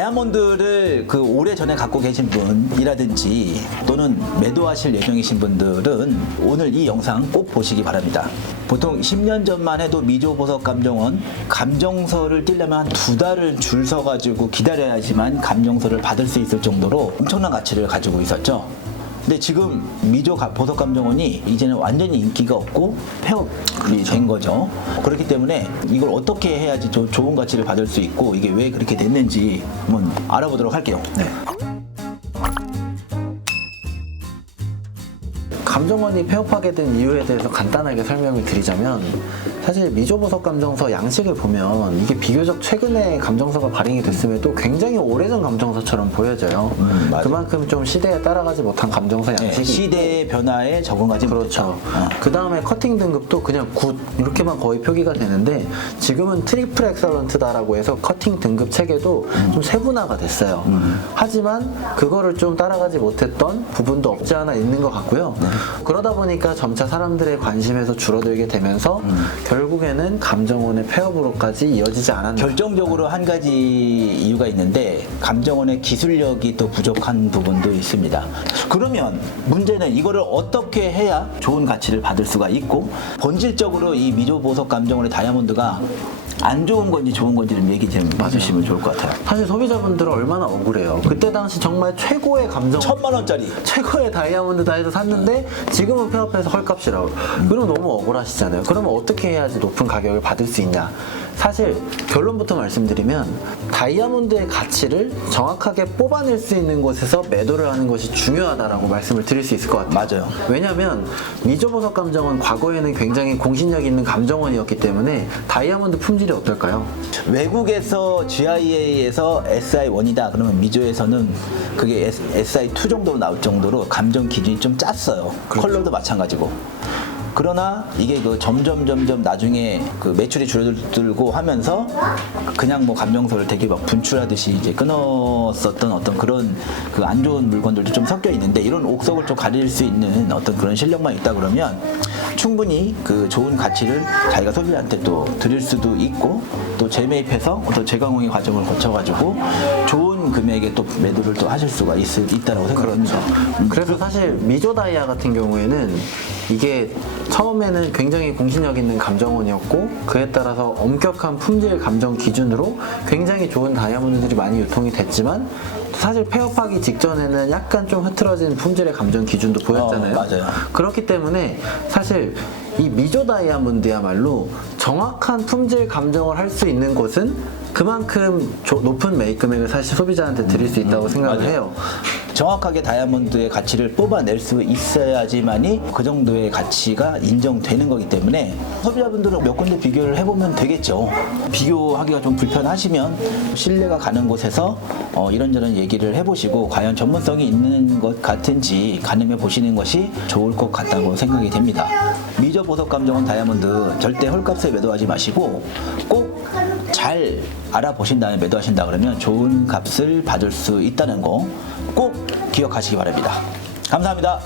다이아몬드를 그 오래전에 갖고 계신 분이라든지 또는 매도하실 예정이신 분들은 오늘 이 영상 꼭 보시기 바랍니다. 보통 10년 전만 해도 미조보석 감정원 감정서를 띄려면 한 2달을 줄 서가지고 기다려야지만 감정서를 받을 수 있을 정도로 엄청난 가치를 가지고 있었죠. 근데 지금 미조 보석 감정원이 이제는 완전히 인기가 없고 폐업이 된 거죠. 그렇기 때문에 이걸 어떻게 해야지 좋은 가치를 받을 수 있고 이게 왜 그렇게 됐는지 한번 알아보도록 할게요. 네. 감정원이 폐업하게 된 이유에 대해서 간단하게 설명을 드리자면, 사실 미조보석 감정서 양식을 보면 이게 비교적 최근에 감정서가 발행이 됐음에도 굉장히 오래전 감정서처럼 보여져요. 그만큼 좀 시대에 따라가지 못한 감정서 양식이 네, 시대의 변화에 적응하지 그렇죠. 그 다음에 커팅 등급도 그냥 굿 이렇게만 거의 표기가 되는데, 지금은 트리플 엑설런트다라고 해서 커팅 등급 체계도 좀 세분화가 됐어요. 하지만 그거를 좀 따라가지 못했던 부분도 없지 않아 있는 것 같고요. 그러다 보니까 점차 사람들의 관심에서 줄어들게 되면서 결국에는 감정원의 폐업으로까지 이어지지 않았나. 결정적으로 한 가지 이유가 있는데 감정원의 기술력이 또 부족한 부분도 있습니다. 그러면 문제는 이거를 어떻게 해야 좋은 가치를 받을 수가 있고, 본질적으로 이 미조보석 감정원의 다이아몬드가 안 좋은 건지 좋은 건지 좀 얘기 좀 해주시면 좋을 것 같아요. 사실 소비자분들은 얼마나 억울해요. 그때 당시 정말 최고의 감정 1000만원짜리 최고의 다이아몬드 다 해서 샀는데 지금은 폐업해서 헐값이라고. 그럼 너무 억울하시잖아요. 그러면 어떻게 해야지 높은 가격을 받을 수 있냐. 사실 결론부터 말씀드리면 다이아몬드의 가치를 정확하게 뽑아낼 수 있는 곳에서 매도를 하는 것이 중요하다라고 말씀을 드릴 수 있을 것 같아요. 맞아요. 왜냐하면 미조보석 감정원 과거에는 굉장히 공신력 있는 감정원이었기 때문에 다이아몬드 품질이 어떨까요? 외국에서 GIA에서 SI1이다 그러면 미조에서는 그게 SI2 정도로 나올 정도로 감정 기준이 좀 짰어요. 그렇죠. 컬러도 마찬가지고. 그러나 이게 그 점점 나중에 그 매출이 줄어들고 하면서 그냥 뭐 감정서를 되게 막 분출하듯이 이제 끊었었던 어떤 그런 그 안 좋은 물건들도 좀 섞여 있는데, 이런 옥석을 좀 가릴 수 있는 어떤 그런 실력만 있다 그러면 충분히 그 좋은 가치를 자기가 소비자한테 또 드릴 수도 있고, 또 재매입해서 또 재가공의 과정을 거쳐가지고 좋은 금액에 또 매도를 또 하실 수가 있다라고 생각합니다. 그래서 사실 미조 다이아 같은 경우에는 이게 처음에는 굉장히 공신력 있는 감정원이었고, 그에 따라서 엄격한 품질 감정 기준으로 굉장히 좋은 다이아몬드들이 많이 유통이 됐지만, 사실 폐업하기 직전에는 약간 좀 흐트러진 품질의 감정 기준도 보였잖아요. 맞아요. 그렇기 때문에 사실 이 미조 다이아몬드야말로 정확한 품질 감정을 할 수 있는 곳은 그만큼 높은 매입 금액을 사실 소비자한테 드릴 수 있다고 생각을 맞아요. 해요. 정확하게 다이아몬드의 가치를 뽑아낼 수 있어야지만이 그 정도의 가치가 인정되는 거기 때문에 소비자분들은 몇 군데 비교를 해보면 되겠죠. 비교하기가 좀 불편하시면 신뢰가 가는 곳에서 이런저런 얘기를 해보시고 과연 전문성이 있는 것 같은지 가늠해 보시는 것이 좋을 것 같다고 생각이 됩니다. 미조 보석 감정원 다이아몬드 절대 헐값에 매도하지 마시고 꼭 잘 알아보신 다음에 매도하신다 그러면 좋은 값을 받을 수 있다는 거 꼭 기억하시기 바랍니다. 감사합니다.